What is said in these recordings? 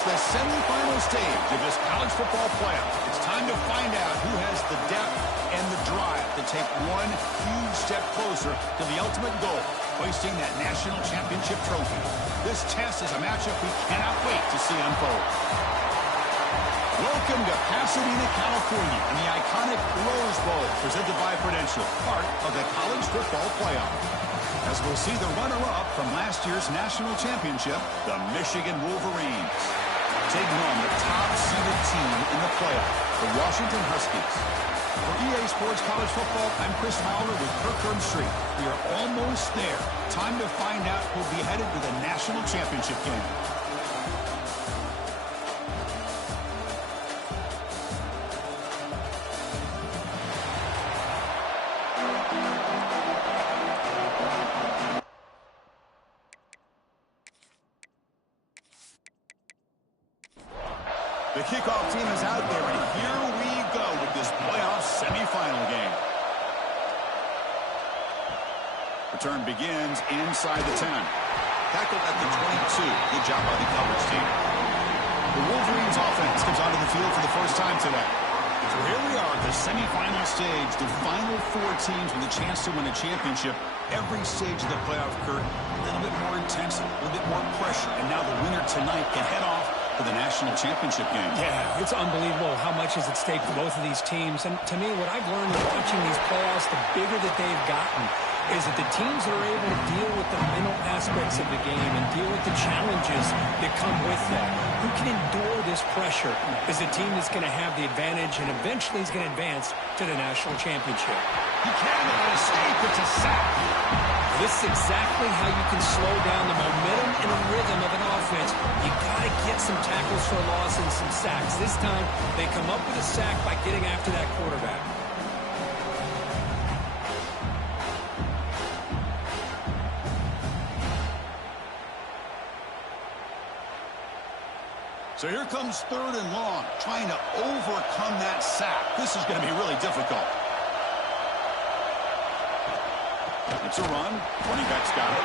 It's the semifinal stage of this college football playoff. It's time to find out who has the depth and the drive to take one huge step closer to the ultimate goal, hoisting that national championship trophy. This test is a matchup we cannot wait to see unfold. Welcome to Pasadena, California, and the iconic Rose Bowl, presented by Prudential, part of the college football playoff. As we'll see the runner-up from last year's national championship, the Michigan Wolverines, taking on the top-seeded team in the playoff, the Washington Huskies. For EA Sports College Football, I'm Chris Maurer with Kirk Herbstreit. We are almost there. Time to find out who'll be headed to the national championship game. The kickoff team is out there, and here we go with this playoff semifinal game. Return begins inside the 10. Tackled at the 22. Good job by the coverage team. The Wolverines offense comes onto the field for the first time today. So here we are at the semifinal stage, the final four teams with a chance to win a championship. Every stage of the playoff, Kurt, a little bit more intensity, a little bit more pressure, and now the winner tonight can head off for the national championship game. Yeah, it's unbelievable how much is at stake for both of these teams. And to me, what I've learned in watching these playoffs, the bigger that they've gotten, is that the teams that are able to deal with the mental aspects of the game and deal with the challenges that come with that, who can endure this pressure, is the team that's going to have the advantage and eventually is going to advance to the national championship. He cannot escape. It's a sack. This is exactly how you can slow down the momentum and the rhythm of an offense. You got to get some tackles for a loss and some sacks. This time, they come up with a sack by getting after that quarterback. So here comes 3rd and long, trying to overcome that sack. This is going to be really difficult. It's a run. Running back's got it.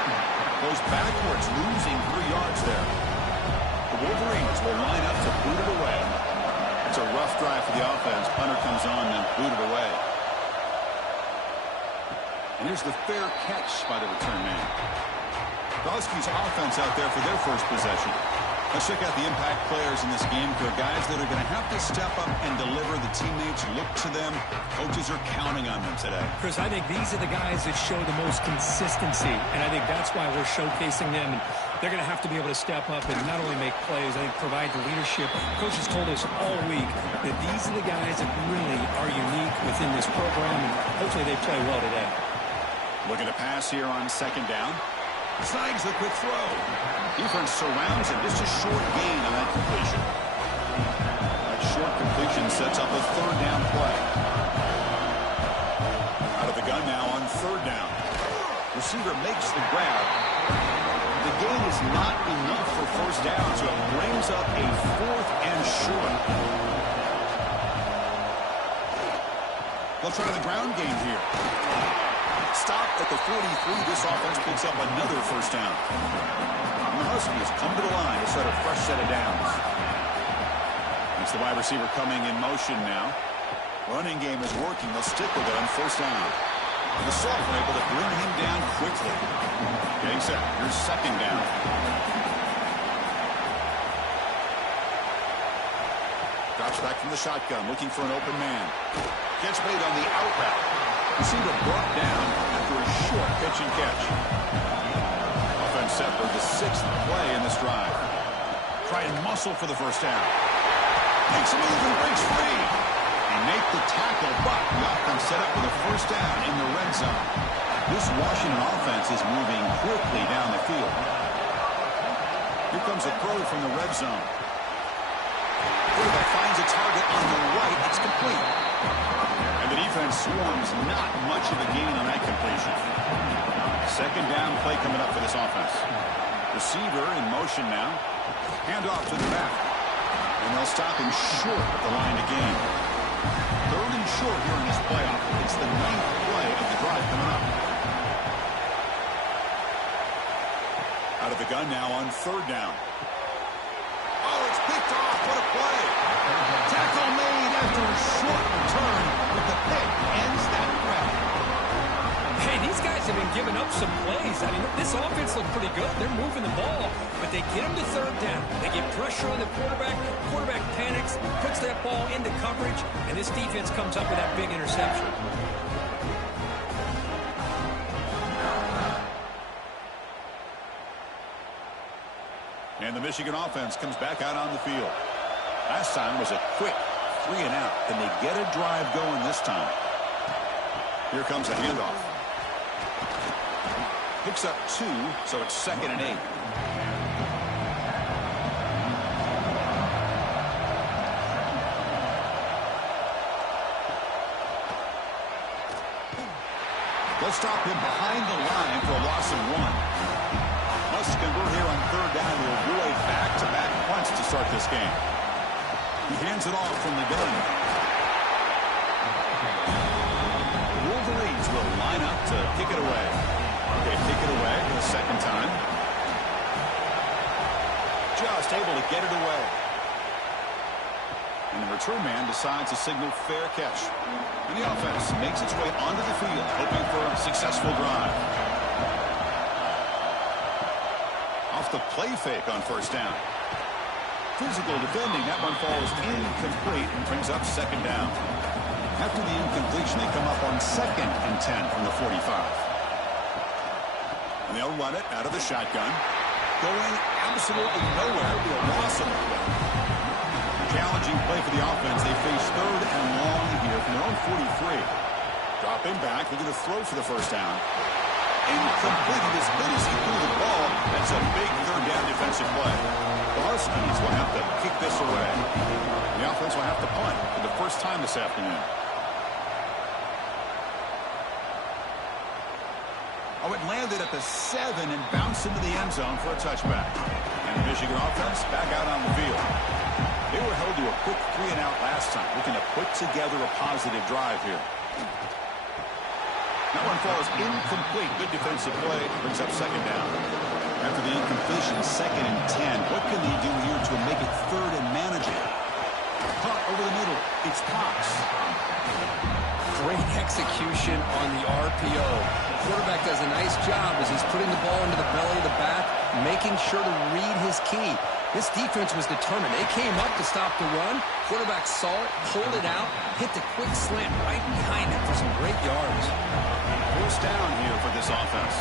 Goes backwards, losing 3 yards there. The Wolverines will line up to boot it away. It's a rough drive for the offense. Punter comes on and boot it away. And here's the fair catch by the return man. The Huskies offense out there for their first possession. Let's check out the impact players in this game. They're guys that are going to have to step up and deliver. The teammates look to them. Coaches are counting on them today. Chris, I think these are the guys that show the most consistency, and I think that's why we're showcasing them. And they're going to have to be able to step up and not only make plays, I think provide the leadership. Coaches told us all week that these are the guys that really are unique within this program, and hopefully they play well today. Looking to pass here on 2nd down. Snags the quick throw. Defense surrounds him. Just a short gain on that completion. That short completion sets up a 3rd down play. Out of the gun now on 3rd down. Receiver makes the grab. The gain is not enough for 1st down, so it brings up a 4th and short. They'll try the ground game here. Stop at the 43. This offense picks up another 1st down. And the Huskies come to the line to start a fresh set of downs. It's the wide receiver coming in motion now. Running game is working. They'll stick with it on 1st down. The sophomore able to bring him down quickly. Getting set. Here's 2nd down. Drops back from the shotgun, looking for an open man. Gets made on the out route. Receiver brought down after a short pitch and catch. Offense set for the 6th play in this drive. Try and muscle for the 1st down. Makes a move and breaks free. And make the tackle, but the offense set up with a 1st down in the red zone. This Washington offense is moving quickly down the field. Here comes a throw from the red zone. Quarterback finds a target on the right. It's complete. And the defense swarms, not much of a gain on that completion. 2nd down play coming up for this offense. Receiver in motion now. Handoff to the back. And they'll stop him short of the line to gain. 3rd and short here in this playoff. It's the 9th play of the drive coming up. Out of the gun now on 3rd down. Oh, it's picked off. What a play. Tackle made after a short return, but the pick ends that threat. Hey, these guys have been giving up some plays. I mean, this offense looked pretty good. They're moving the ball, but they get them to third down. They get pressure on the quarterback. Quarterback panics, puts that ball into coverage, and this defense comes up with that big interception. And the Michigan offense comes back out on the field. Last time was a quick 3 and out. Can they get a drive going this time? Here comes a handoff. Picks up 2, so it's 2nd and 8. They'll stop him behind the line for a loss of 1. Must convert here on 3rd down to avoid back-to-back punts to start this game. He hands it off from the gun. Wolverines will line up to kick it away. They kick it away the 2nd time. Just able to get it away. And the return man decides to signal fair catch. And the offense makes its way onto the field, hoping for a successful drive. Off the play fake on 1st down. Physical defending. That one falls incomplete and brings up 2nd down. After the incompletion, they come up on 2nd and 10 from the 45. And they'll run it out of the shotgun. Going absolutely nowhere. It'll be a loss of the play. Challenging play for the offense. They face 3rd and long here from their own 43. Dropping back. They're going to throw for the 1st down. Incomplete. As good as he threw the ball, that's a big 3rd down defensive play. The Huskies will have to kick this away. The offense will have to punt for the 1st time this afternoon. Oh, it landed at the 7 and bounced into the end zone for a touchback. And the Michigan offense back out on the field. They were held to a quick 3 and out last time, looking to put together a positive drive here. That one falls incomplete. Good defensive play. Brings up 2nd down. After the incompletion, 2nd and 10. What can they do here to make it 3rd and manageable? Punt over the middle. It's Cox. Great execution on the RPO. Quarterback does a nice job as he's putting the ball into the belly of the back, making sure to read his key. This defense was determined. They came up to stop the run. Quarterback saw it, pulled it out, hit the quick slant right behind it for some great yards. 1st down here for this offense.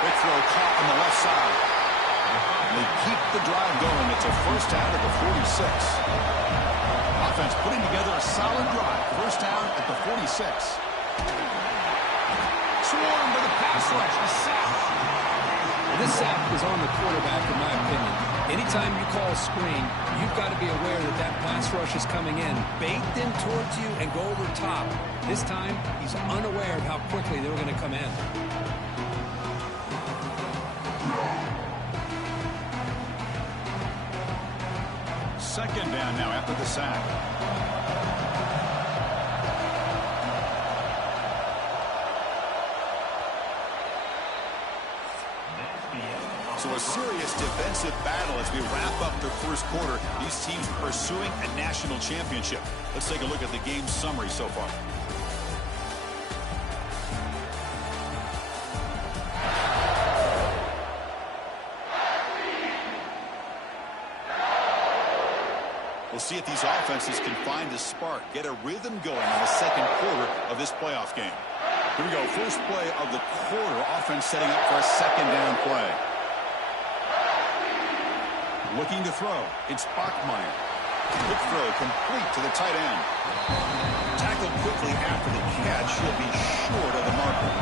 Quick throw caught on the left side. They keep the drive going. It's a 1st down at the 46. Offense putting together a solid drive. 1st down at the 46. Swarmed by the pass rush. A sack. This sack is on the quarterback, in my opinion. Anytime you call a screen, you've got to be aware that that pass rush is coming in. Bait them towards you and go over top. This time, he's unaware of how quickly they were going to come in. Second down now after the sack. So a serious defensive battle as we wrap up the 1st quarter. These teams pursuing a national championship. Let's take a look at the game summary so far. We'll see if these offenses can find a spark, get a rhythm going in the 2nd quarter of this playoff game. Here we go. 1st play of the quarter. Offense setting up for a 2nd down play. Looking to throw. It's Bachmeier. Quick throw complete to the tight end. Tackled quickly after the catch. He'll be short of the marker.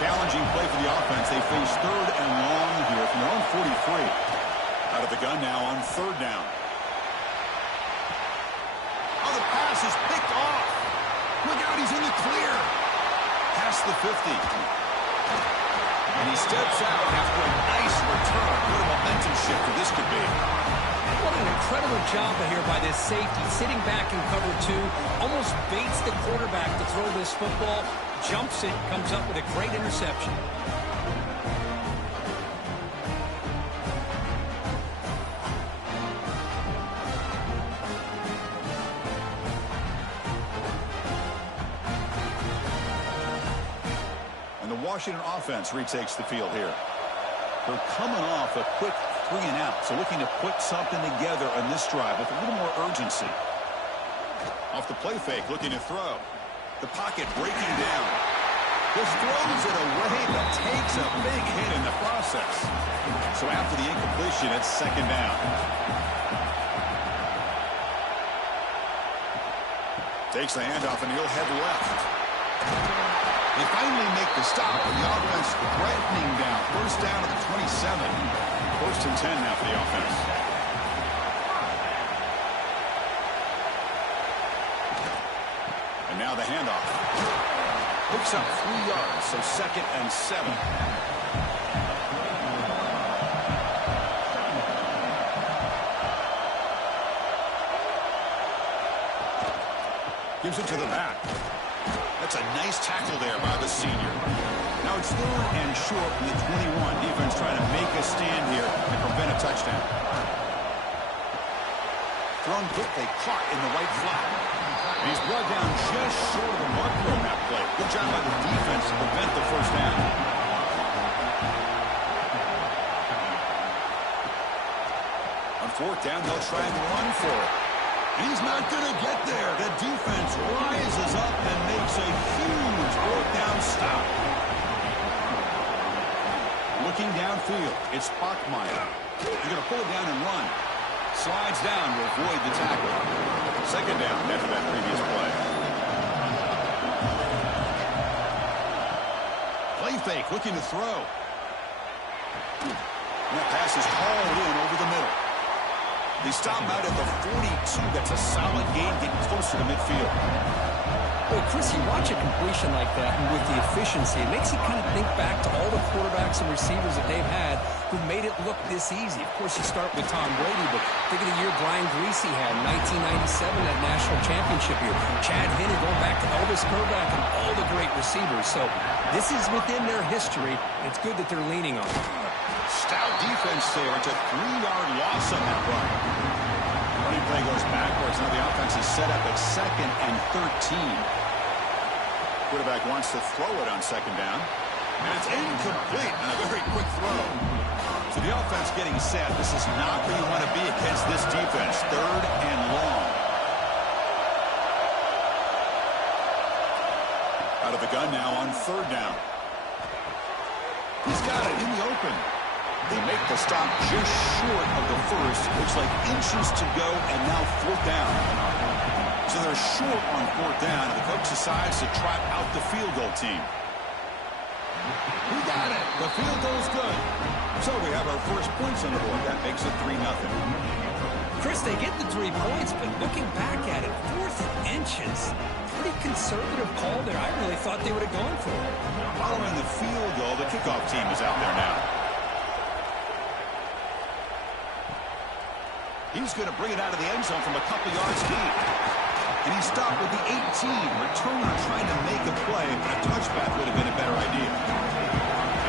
Challenging play for the offense. They face 3rd and long here from their own 43. Out of the gun now on 3rd down. Oh, the pass is picked off. Look out, he's in the clear. Past the 50. And he steps out after a nice return. What a momentum shifter this could be. What an incredible job here by this safety. Sitting back in cover 2. Almost baits the quarterback to throw this football. Jumps it. Comes up with a great interception. Washington offense retakes the field here. They're coming off a quick 3-and-out, so looking to put something together on this drive with a little more urgency. Off the play fake, looking to throw. The pocket breaking down. Just throws it away, but takes a big hit in the process. So after the incompletion, it's second down. Takes the handoff, and he'll head left. They finally make the stop, and the offense threatening down. First down at the 27. First and 10 now for the offense. And now the handoff. Picks up 3 yards, so second and 7. Gives it to the back. That's a nice tackle there by the senior. Now it's third and short from the 21. Defense trying to make a stand here and prevent a touchdown. Thrown quickly, caught in the right flat. And he's brought down just short of the marker on that play. Good job by the defense to prevent the first down. On fourth down, they'll try and run for it. He's not going to get there. The defense rises up and makes a huge fourth down stop. Looking downfield, it's Bachmeier. He's going to pull it down and run. Slides down to avoid the tackle. Second down after that previous play. Play fake, looking to throw. And that pass is hauled in over the middle. They stop out at the 42. That's a solid gain, getting closer to midfield. Well, Chris, you watch a completion like that, and with the efficiency, it makes you kind of think back to all the quarterbacks and receivers that they've had who made it look this easy. Of course, you start with Tom Brady, but think of the year Brian Greasy had in 1997, that national championship year. Chad Henne going back to Elvis Grbac and all the great receivers. So this is within their history. It's good that they're leaning on it. Stout defense there. It's a 3-yard loss on that run. Running play goes backwards. Now the offense is set up at second and 13. Quarterback wants to throw it on second down. And it's incomplete on a very quick throw. So the offense getting set. This is not where you want to be against this defense. Third and long. Out of the gun now on third down. He's got it in the open. They make the stop just short of the first. Looks like inches to go, and now fourth down. So they're short on fourth down, and the coach decides to trot out the field goal team. We got it. The field goal's good. So we have our first points on the board. That makes it 3-0. Chris, they get the 3 points, but looking back at it, 4th and inches. Pretty conservative call there. I really thought they would have gone for it. Following the field goal, the kickoff team is out there now. He's going to bring it out of the end zone from a couple yards deep. And he stopped with the 18. Returner trying to make a play, but a touchback would have been a better idea.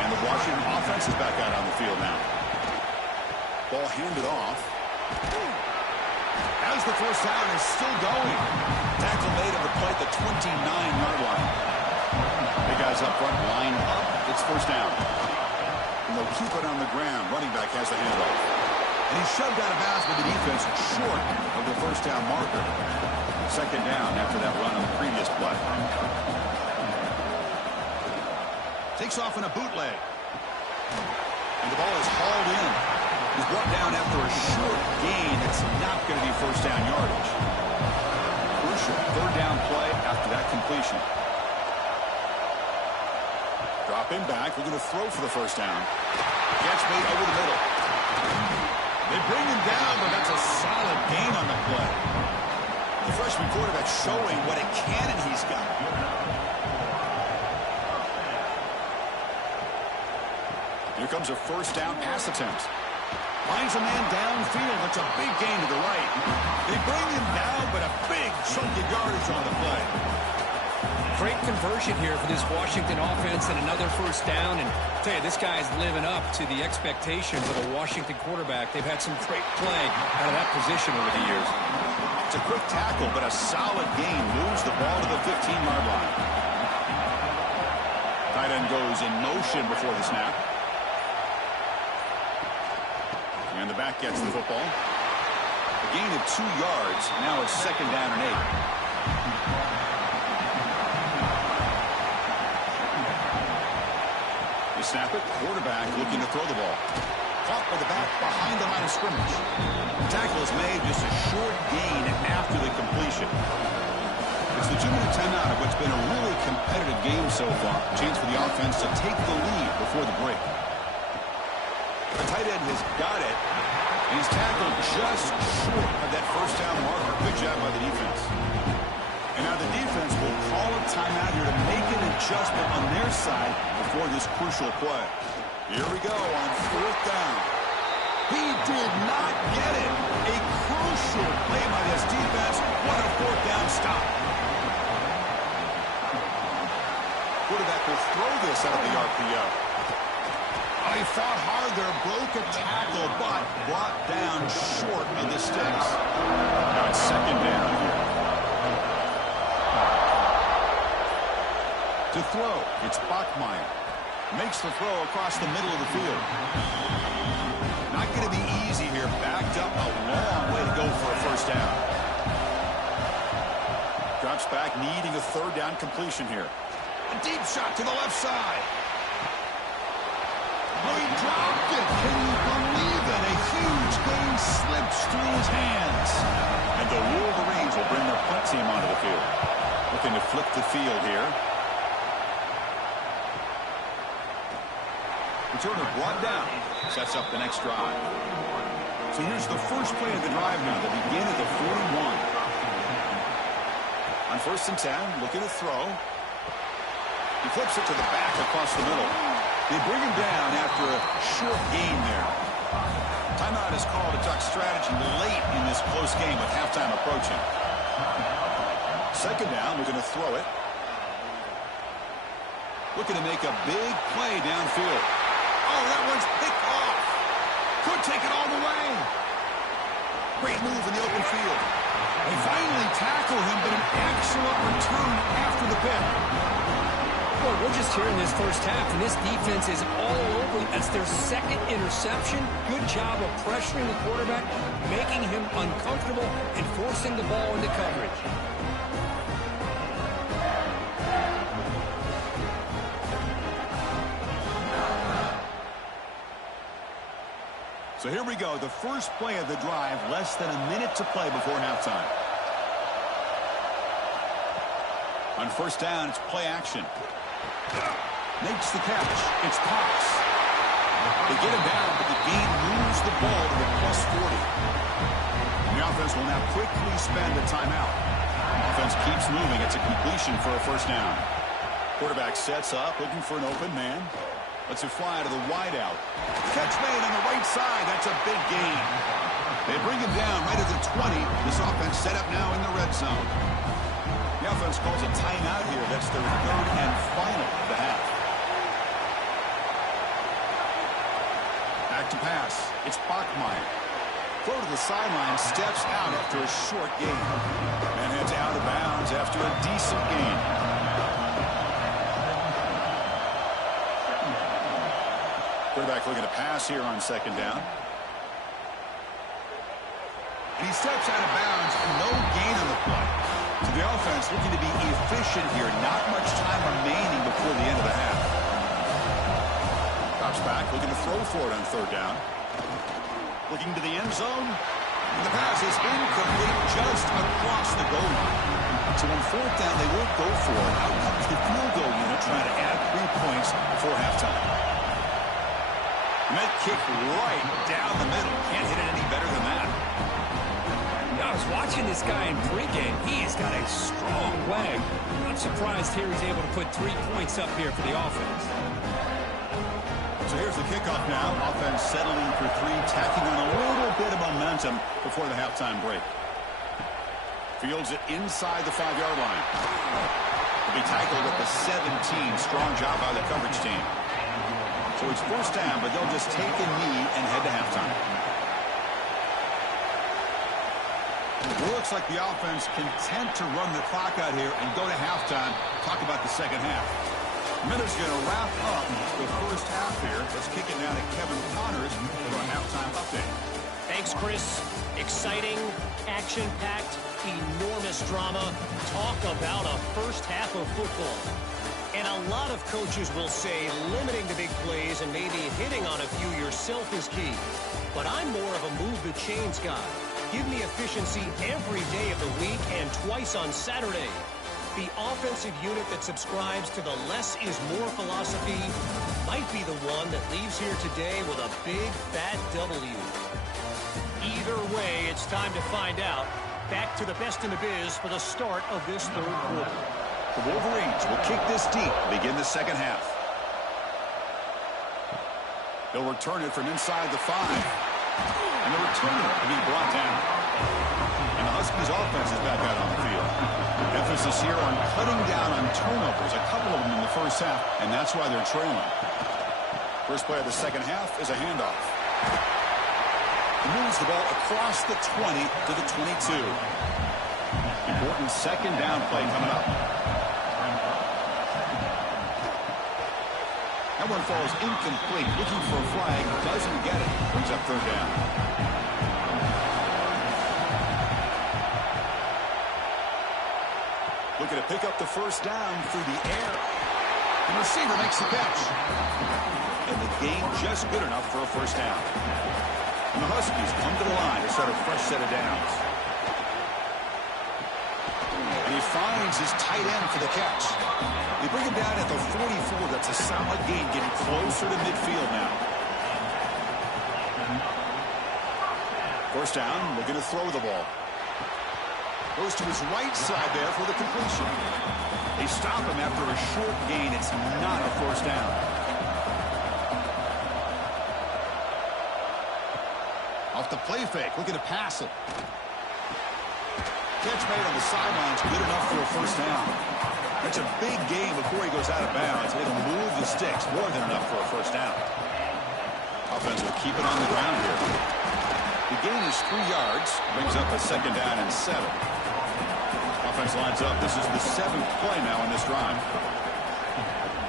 And the Washington offense is back out on the field now. Ball handed off. As the first down is still going. Tackle made of the play at the 29-yard line. The guys up front line up. It's first down. And they'll keep it on the ground. Running back has the handoff. And he's shoved out of bounds with the defense short of the first down marker. Second down after that run on the previous play. Takes off in a bootleg. And the ball is hauled in. He's brought down after a short gain. It's not going to be first down yardage. Crucial third down play after that completion. Drop him back. We're going to throw for the first down. Catch made over the middle. They bring him down, but that's a solid gain on the play. The freshman quarterback showing what a cannon he's got. Here comes a first down pass attempt. Finds a man downfield. That's a big gain to the right. They bring him down, but a big chunk of yardage on the play. Great conversion here for this Washington offense and another first down. And I'll tell you, this guy's living up to the expectations of a Washington quarterback. They've had some great play out of that position over the years. It's a quick tackle, but a solid gain. Moves the ball to the 15-yard line. tight end goes in motion before the snap. And the back gets the football. A gain of 2 yards. Now it's 2nd down and 8. They snap it. Quarterback looking to throw the ball. Caught by the back behind the line of scrimmage. The tackle is made just a short gain after the completion. It's the 2-minute timeout of what's been a really competitive game so far. Chance for the offense to take the lead before the break. The tight end has got it. And he's tackled just short of that first down marker. Good job by the defense. And now the defense will call a timeout here to make an adjustment on their side before this crucial play. Here we go on 4th down. He did not get it. A crucial play by this defense. What a 4th down stop. Quarterback will throw this out of the RPO. Oh, he fought hard there, broke a tackle, but brought down short of the sticks. Now it's 2nd down here. To throw, it's Bachmeier. Makes the throw across the middle of the field. Not going to be easy here. Backed up a long way to go for a 1st down. Drops back, needing a 3rd down completion here. A deep shot to the left side. Oh, he dropped it. Can you believe it? A huge gain slips through his hands. And the Wolverines will bring their punt team onto the field. Looking to flip the field here. Returner brought down. Sets up the next drive. So here's the first play of the drive now. They begin at the 41. On 1st and 10, looking to throw. He flips it to the back across the middle. They bring him down after a short gain there. Timeout is called to talk strategy late in this close game with halftime approaching. 2nd down, looking to throw it. Looking to make a big play downfield. Oh, that one's picked off. Could take it all the way. Great move in the open field. They finally tackle him, but an excellent return after the pick. Boy, we're just here in this first half, and this defense is all over. That's their 2nd interception. Good job of pressuring the quarterback, making him uncomfortable, and forcing the ball into coverage. So here we go, the first play of the drive, less than a minute to play before halftime. On 1st down, it's play action. Makes the catch. It's Cox. They get him down, but the gain moves the ball to the +40. And the offense will now quickly spend a timeout. Offense keeps moving. It's a completion for a 1st down. Quarterback sets up, looking for an open man. Lets it fly to the wideout. Catch made on the right side. That's a big gain. They bring him down right at the 20. This offense set up now in the red zone. The offense calls a timeout here. That's their 3rd and final of the half. Back to pass. It's Bachmeier. Throw to the sideline. Steps out after a short gain. And heads out of bounds after a decent gain. Quarterback looking to pass here on 2nd down. And he steps out of bounds. No gain on the play. So the offense looking to be efficient here. Not much time remaining before the end of the half. Drops back, looking to throw for it on 3rd down. Looking to the end zone. And the pass is incomplete just across the goal line. So on 4th down, they won't go for it. Out comes the field goal unit trying to add 3 points before halftime. And that kick right down the middle. Can't hit it any better than that. I was watching this guy in pregame. He has got a strong leg. I'm surprised here he's able to put 3 points up here for the offense. So here's the kickoff now. Offense settling for 3, tacking on a little bit of momentum before the halftime break. Fields it inside the 5-yard line. Will be tackled at the 17. Strong job by the coverage team. So it's 1st down, but they'll just take a knee and head to halftime. It looks like the offense content to run the clock out here and go to halftime. Talk about the 2nd half. Minutes going to wrap up the first half here. Let's kick it down to Kevin Connors for a halftime update. Thanks, Chris. Exciting, action-packed, enormous drama. Talk about a first half of football. And a lot of coaches will say limiting the big plays and maybe hitting on a few yourself is key. But I'm more of a move the chains guy. Give me efficiency every day of the week and twice on Saturday. The offensive unit that subscribes to the less is more philosophy might be the one that leaves here today with a big, fat W. Either way, it's time to find out. Back to the best in the biz for the start of this third quarter. The Wolverines will kick this deep to begin the second half. They'll return it from inside the 5. And the returner will be brought down. And the Huskies offense is back out on the field. Emphasis here on cutting down on turnovers, a couple of them in the first half, and that's why they're trailing. First play of the second half is a handoff. He moves the ball across the 20 to the 22. Important second down play coming up. That one falls incomplete. Looking for a flag. Doesn't get it. Brings up third down. Looking to pick up the first down through the air. The receiver makes the catch. And the game just good enough for a first down. And the Huskies come to the line to start a fresh set of downs. And he finds his tight end for the catch. They bring him down at the 44. That's a solid gain, getting closer to midfield now. First down, looking to throw the ball. Goes to his right side there for the completion. They stop him after a short gain. It's not a first down. Off the play fake, looking to pass it. Catch made on the sidelines, good enough for a first down. That's a big gain before he goes out of bounds. It'll move the sticks, more than enough for a first down. Offense will keep it on the ground here. The gain is 3 yards, brings up a second down and 7. Offense lines up. This is the 7th play now in this drive.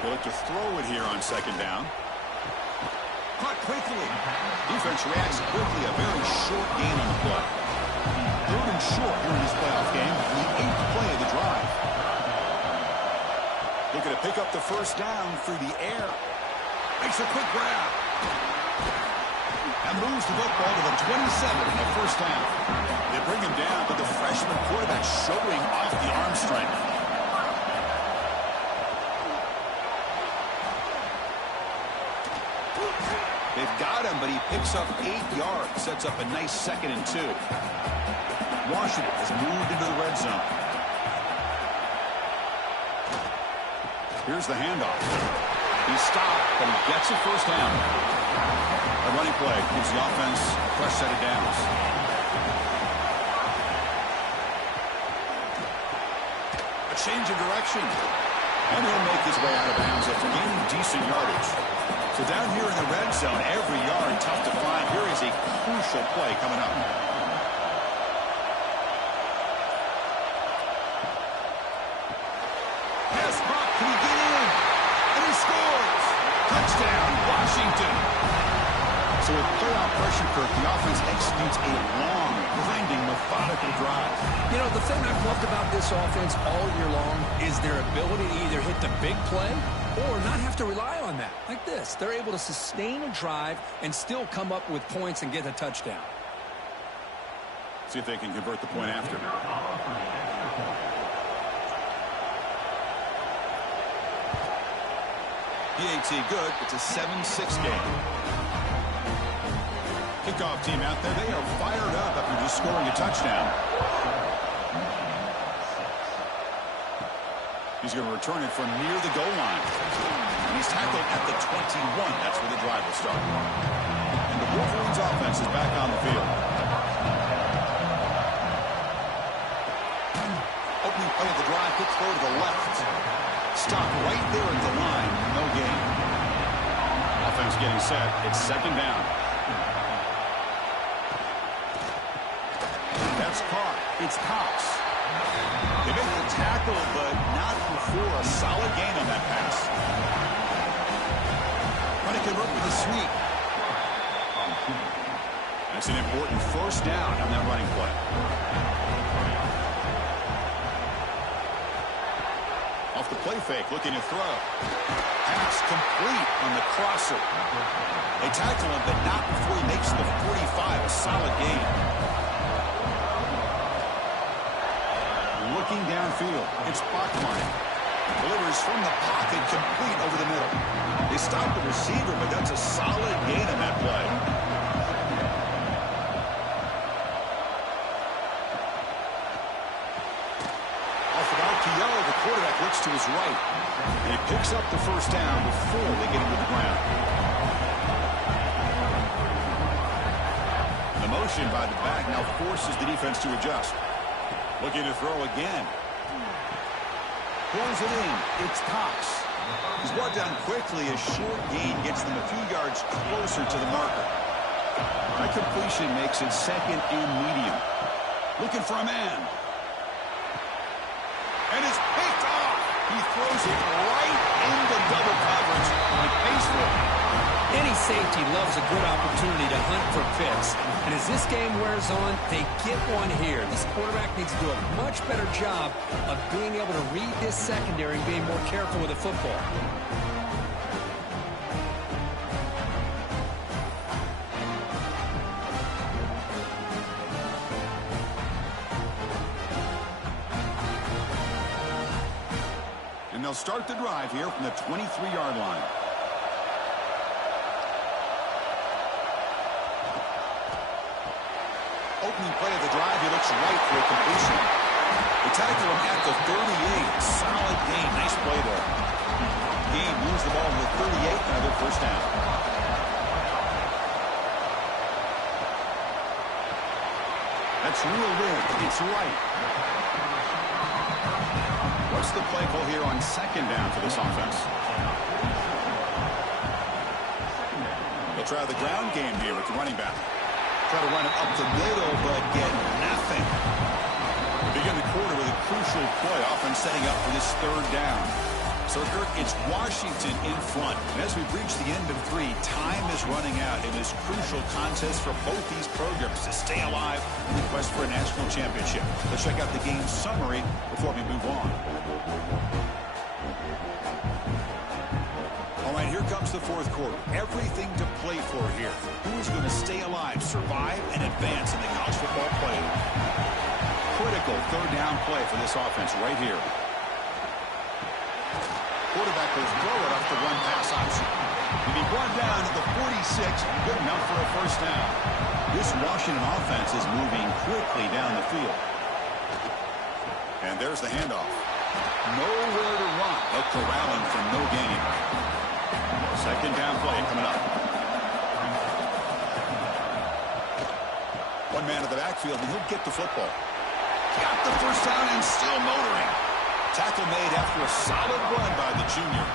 They look to throw it here on second down. Caught quickly. Defense reacts quickly. A very short gain on the play. Third and short here in this playoff game. The 8th play of the drive. Looking to pick up the first down through the air. Makes a quick grab. And moves the football to the 27 in the first down. They bring him down, but the freshman quarterback showing off the arm strength. They've got him, but he picks up 8 yards. Sets up a nice 2nd and 2. Washington has moved into the red zone. Here's the handoff. He stopped, but he gets a first down. A running play gives the offense a fresh set of downs. A change of direction. And he'll make his way out of bounds after gaining decent yardage. So down here in the red zone, every yard tough to find. Here is a crucial play coming up. Pass block. Can he get in? And he scores. Touchdown, Washington. So with playoff pressure, Kirk, the offense executes a long, grinding, methodical drive. You know, the thing I've loved about this offense all year long is their ability to either hit the big play or not have to rely on that. Like this. They're able to sustain a drive and still come up with points and get a touchdown. See if they can convert the point after. PAT good. It's a 7-6 game. Kickoff team out there. They are fired up after just scoring a touchdown. He's going to return it from near the goal line. And he's tackled at the 21. That's where the drive will start. And the Wolverines offense is back on the field. Opening play of the drive, quick throw to the left. Stop right there at the line. No gain. Offense getting set. It's second down. That's caught. It's Cox. They make the tackle, but not before a solid gain on that pass. Trying to convert with a sweep. That's an important first down on that running play. Off the play fake, looking to throw. Pass complete on the crosser. They tackle him, but not before he makes the 45, a solid gain. Looking downfield, it's Bachman. Delivers from the pocket, complete over the middle. They stop the receiver, but that's a solid gain on that play. The quarterback looks to his right, and he picks up the first down before they get him to the ground. The motion by the back now forces the defense to adjust. Looking to throw again. Pulls it in. It's Cox. He's brought down quickly. A short gain gets them a few yards closer to the marker. That completion makes it second and medium. Looking for a man. And it's picked off. He throws it right into double coverage and pays for it. Any safety loves a good opportunity to hunt for picks. And as this game wears on, they get one here. This quarterback needs to do a much better job of being able to read this secondary and being more careful with the football. They'll start the drive here from the 23-yard line. Opening play of the drive, he looks right for a completion. They tackle him at the 38. Solid gain. Nice play there. Game moves the ball to the 38, another first down. That's reeled in. It's right. What's the play call here on second down for this offense? They'll try the ground game here with the running back. Try to run it up the middle, but get nothing. Begin the quarter with a crucial play, often setting up for this third down. So, Kirk, it's Washington in front. And as we've reached the end of 3, time is running out in this crucial contest for both these programs to stay alive in the quest for a national championship. Let's check out the game summary before we move on. All right, here comes the fourth quarter. Everything to play for here. Who is going to stay alive, survive, and advance in the college football playoff? Critical third down play for this offense right here. Quarterback will throw it off the one pass option. He'll be brought down to the 46, good enough for a first down. This Washington offense is moving quickly down the field. And there's the handoff. Nowhere to run. They'll corral him for no gain. Second down play coming up. One man in the backfield, and he'll get the football. Got the first down and still motoring. Tackle made after a solid run by the junior.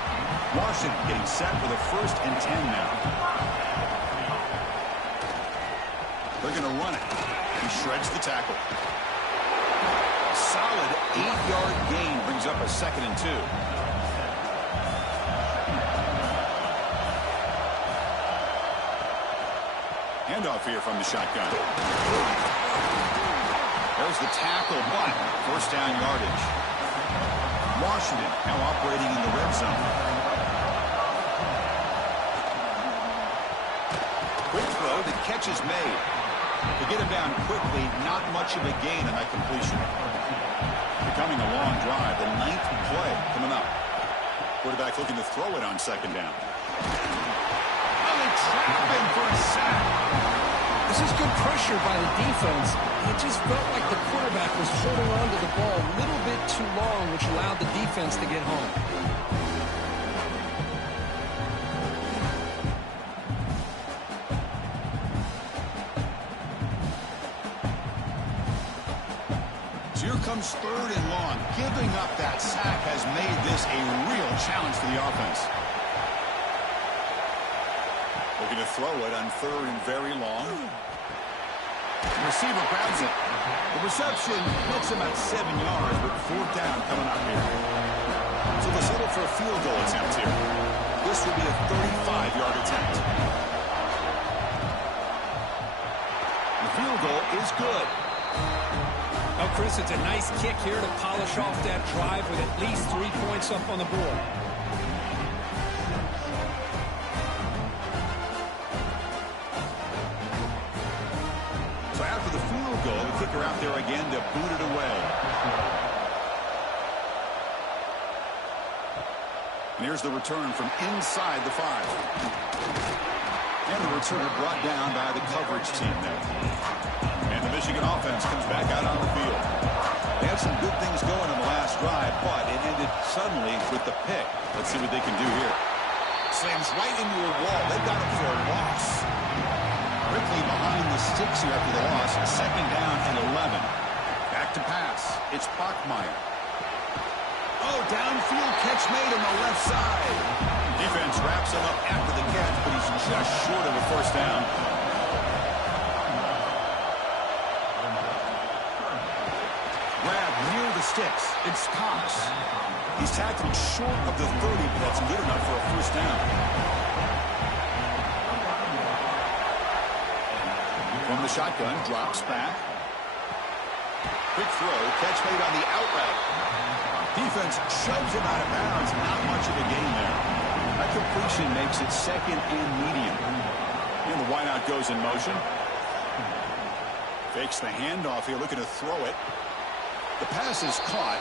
Washington getting set for the 1st and 10 now. They're going to run it. He shreds the tackle. A solid 8-yard gain brings up a 2nd and 2. Handoff here from the shotgun. There's the tackle, but first down yardage. Washington now operating in the red zone. Quick throw, the catch is made. To get him down quickly, not much of a gain on that completion. Becoming a long drive, the 9th play coming up. Quarterback looking to throw it on second down. Oh, they trap him for a sack. This is good pressure by the defense. It just felt like the quarterback was holding on to the ball a little bit too long, which allowed the defense to get home. So here comes 3rd and long. Giving up that sack has made this a real challenge for the offense. Looking to throw it on 3rd and very long. The receiver grabs it. The reception gets him at 7 yards, but 4th down coming up here. So they'll settle for a field goal attempt here. This will be a 35-yard attempt. The field goal is good. Oh, Chris, it's a nice kick here to polish off that drive with at least 3 points up on the board. So after the field goal, the kicker out there again to boot it away. And here's the return from inside the 5. And the returner brought down by the coverage team there. And the Michigan offense comes back out on the field. They had some good things going in the last drive, but it ended suddenly with the pick. Let's see what they can do here. Slams right into a wall. They've got him for a loss. Quickly behind the sticks here after the loss. 2nd down and 11. Back to pass. It's Bachmeier. Oh, downfield catch made on the left side. Defense wraps him up after the catch, but he's just short of a 1st down. Grab near the sticks. It's Cox. He's tackled short of the 30, but that's good enough for a 1st down. From the shotgun, drops back. Quick throw, catch made on the out route. Defense shoves him out of bounds. Not much of a gain there. That completion makes it 2nd and medium. And the wideout goes in motion. Fakes the handoff here, looking to throw it. The pass is caught.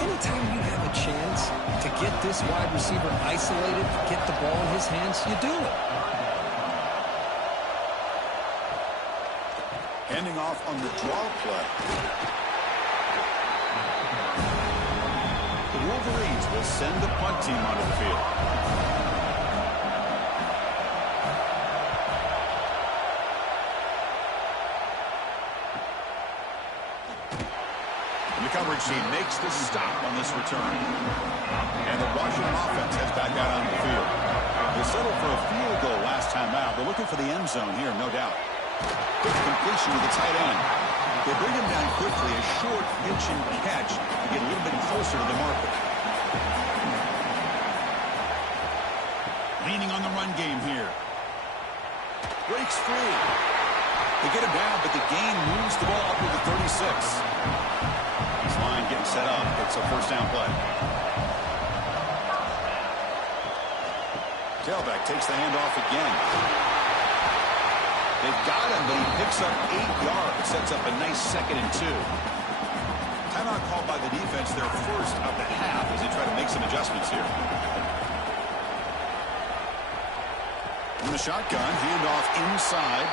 Anytime you have a chance to get this wide receiver isolated, get the ball in his hands, you do it. Handing off on the draw play. The Wolverines will send the punt team onto the field. And the coverage team makes the stop on this return. And the Washington offense heads back out on the field. They settled for a field goal last time out. They're looking for the end zone here, no doubt. Quick completion to the tight end. They bring him down quickly, a short pitch and catch to get a little bit closer to the marker. Leaning on the run game here. Breaks free. They get him down, but the gain moves the ball up to the 36. This line getting set up. It's a 1st down play. Tailback takes the handoff again. They've got him, but he picks up 8 yards. Sets up a nice 2nd and 2. Timeout called by the defense, their 1st of the half, as they try to make some adjustments here. In the shotgun, handoff inside.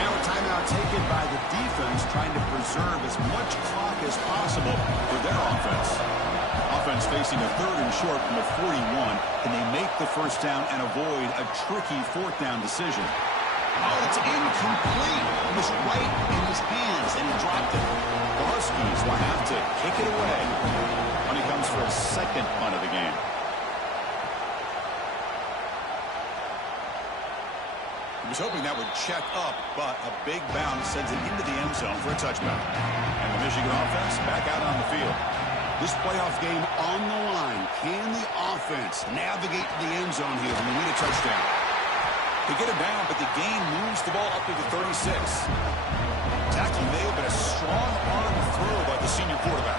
Now a timeout taken by the defense, trying to preserve as much clock as possible for their offense. Offense facing a 3rd and short from the 41. Can they make the 1st down and avoid a tricky 4th down decision? Oh, it's incomplete. It was right in his hands, and he dropped it. The Huskies will have to kick it away when he comes for a 2nd punt of the game. He was hoping that would check up, but a big bounce sends it into the end zone for a touchback. And the Michigan offense back out on the field. This playoff game on the line. Can the offense navigate the end zone here when they need a touchdown? They get him down, but the gain moves the ball up to the 36. Tackle made, but a strong arm throw by the senior quarterback.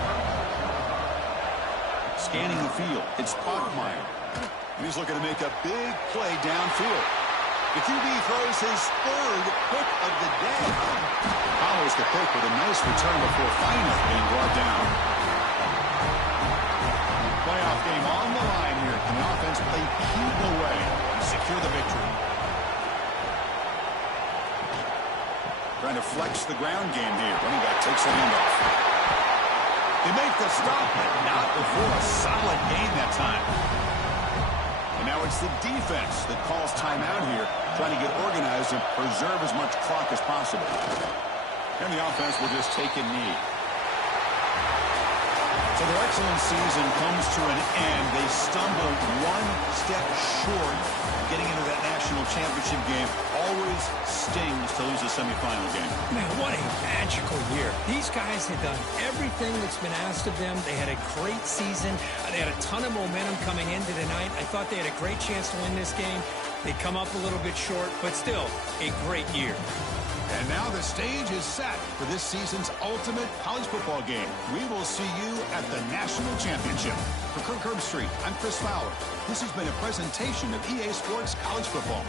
Scanning the field, it's Bachmeier. And he's looking to make a big play downfield. The QB throws his 3rd pick of the day. Follows the pick with a nice return before finally being brought down. Playoff game on the line here. Can the offense play keep away and secure the victory? Trying to flex the ground game here. Running back takes the handoff. They make the stop, but not before a solid gain that time. And now it's the defense that calls timeout here, trying to get organized and preserve as much clock as possible. And the offense will just take a knee. So their excellent season comes to an end. They stumble one step short getting into that national championship game. Always always stings to lose a semifinal game. Man, what a magical year. These guys had done everything that's been asked of them. They had a great season. They had a ton of momentum coming into tonight. I thought they had a great chance to win this game. They come up a little bit short, but still a great year. And now the stage is set for this season's ultimate college football game. We will see you at the National Championship. For Kirk Herbstreit, I'm Chris Fowler. This has been a presentation of EA Sports College Football.